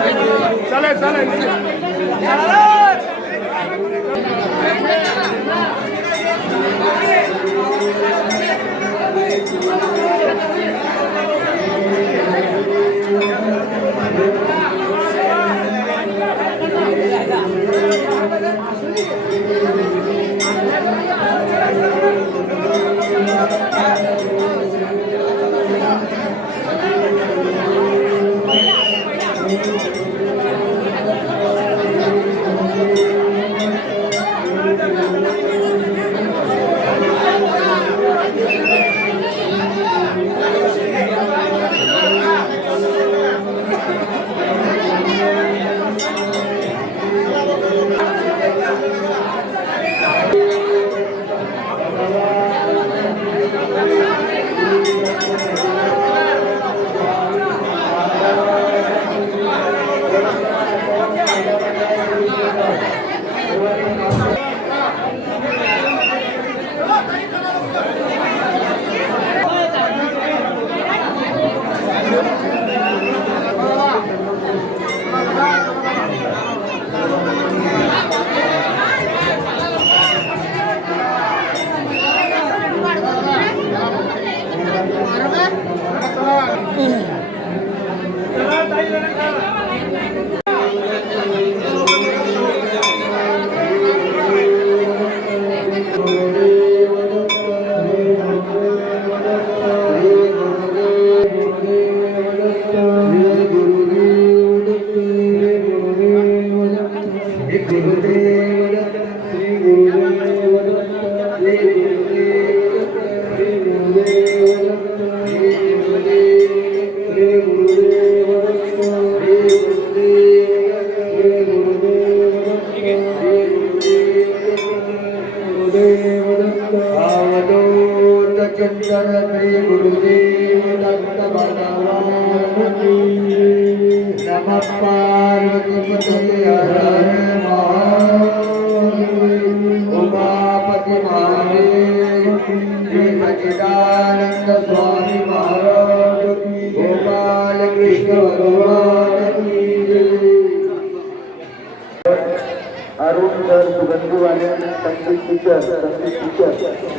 चालेल चालेल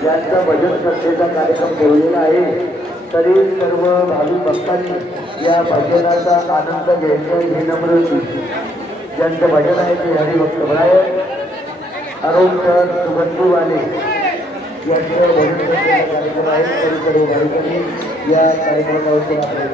यांचा भजन स्पर्धेचा कार्यक्रम ठेवलेला आहे। तरी सर्व भाविक भक्तांनी या भजनाचा आनंद घ्यायचा ही नम्र विनंती। ज्यांचं भजन आहे ते हरिभक्त विनायक अरुण सर सुगंधूवाले यांचं भजन स्पर्धेचा कार्यक्रम आहे। तरी सर्व भाविकांनी या कार्यक्रमावर आपल्या